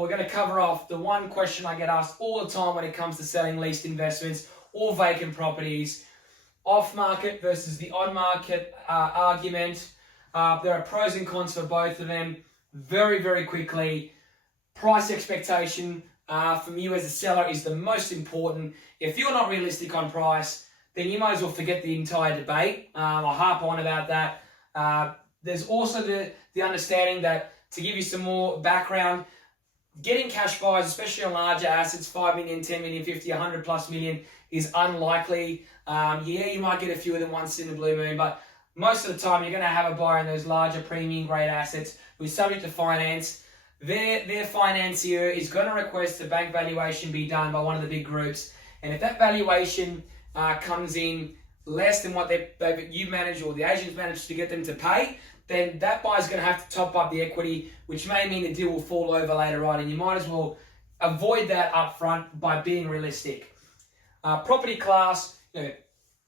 We're going to cover off the one question I get asked all the time when it comes to selling leased investments or vacant properties. Off-market versus the on-market argument. There are pros and cons for both of them. Very, very quickly, price expectation from you as a seller is the most important. If you're not realistic on price, then you might as well forget the entire debate. I'll harp on about that. There's also the understanding that, to give you some more background, getting cash buys, especially on larger assets, 5 million, 10 million, 50, 100 plus million, is unlikely. Yeah, you might get a few of them once in a blue moon, but most of the time you're going to have a buyer in those larger premium grade assets who's subject to finance. Their financier is going to request a bank valuation be done by one of the big groups, and if that valuation comes in less than what you managed or the agents managed to get them to pay, then that buyer's going to have to top up the equity, which may mean the deal will fall over later on, and you might as well avoid that up front by being realistic. Property class,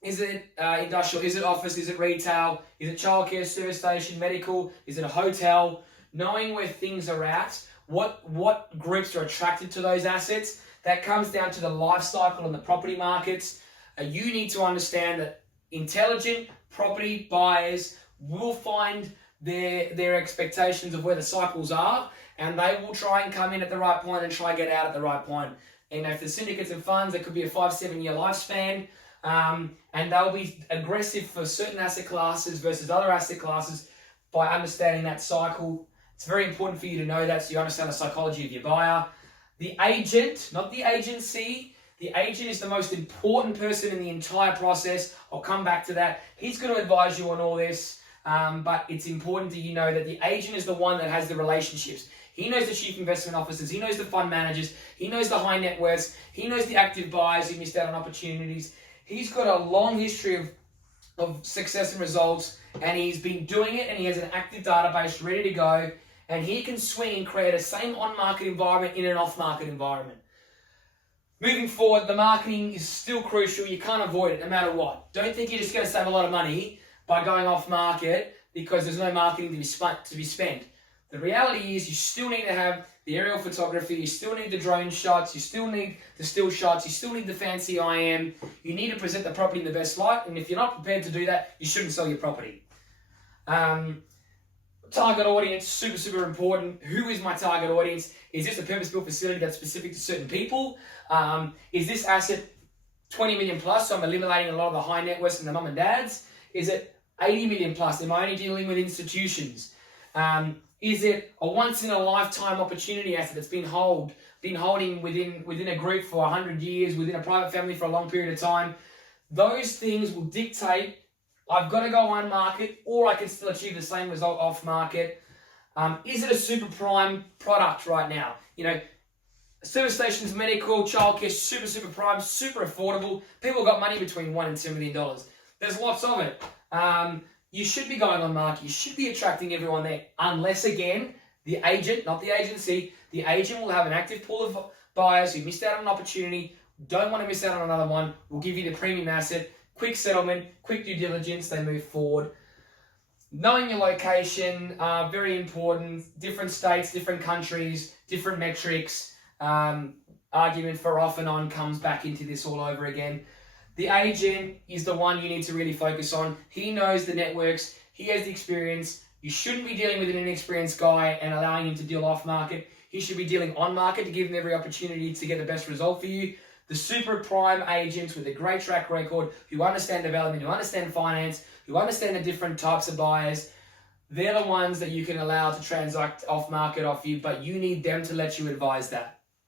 is it industrial, is it office, is it retail, is it childcare, service station, medical, is it a hotel? Knowing where things are at, what groups are attracted to those assets, that comes down to the life cycle in the property markets. You need to understand that intelligent property buyers will find their expectations of where the cycles are, and they will try and come in at the right point and try and get out at the right point. And if the syndicates and funds, there could be a 5-7 year lifespan, and they'll be aggressive for certain asset classes versus other asset classes by understanding that cycle. It's very important for you to know that, so you understand the psychology of your buyer. The agent, not the agency. The agent is the most important person in the entire process. I'll come back to that. He's going to advise you on all this, but it's important that you know that the agent is the one that has the relationships. He knows the chief investment officers, he knows the fund managers, he knows the high net worths, he knows the active buyers who missed out on opportunities. He's got a long history of success and results, and he's been doing it, and he has an active database ready to go, and he can swing and create a same on-market environment in an off-market environment. Moving forward, the marketing is still crucial. You can't avoid it no matter what. Don't think you're just going to save a lot of money by going off-market because there's no marketing to be spent. The reality is you still need to have the aerial photography, you still need the drone shots, you still need the still shots, you still need the fancy IM. You need to present the property in the best light, and if you're not prepared to do that, you shouldn't sell your property. Target audience, super, super important. Who is my target audience? Is this a purpose-built facility that's specific to certain people? Is this asset 20 million plus, so I'm eliminating a lot of the high net worths and the mum and dads? Is it 80 million plus? Am I only dealing with institutions? Is it a once-in-a-lifetime opportunity asset that's been holding within a group for 100 years, within a private family for a long period of time? Those things will dictate, I've got to go on market, or I can still achieve the same result off market. Is it a super prime product right now? Service stations, medical, childcare, super, super prime, super affordable. People got money between $1 and $2 million. There's lots of it. You should be going on market. You should be attracting everyone there, unless, again, the agent, not the agency, the agent will have an active pool of buyers who missed out on an opportunity, don't want to miss out on another one, will give you the premium asset, quick settlement, quick due diligence, they move forward. Knowing your location, very important. Different states, different countries, different metrics. Argument for off and on comes back into this all over again. The agent is the one you need to really focus on. He knows the networks. He has the experience. You shouldn't be dealing with an inexperienced guy and allowing him to deal off market. He should be dealing on market to give him every opportunity to get the best result for you. The super prime agents with a great track record, who understand development, who understand finance, who understand the different types of buyers, they're the ones that you can allow to transact off market off you, but you need them to let you advise that.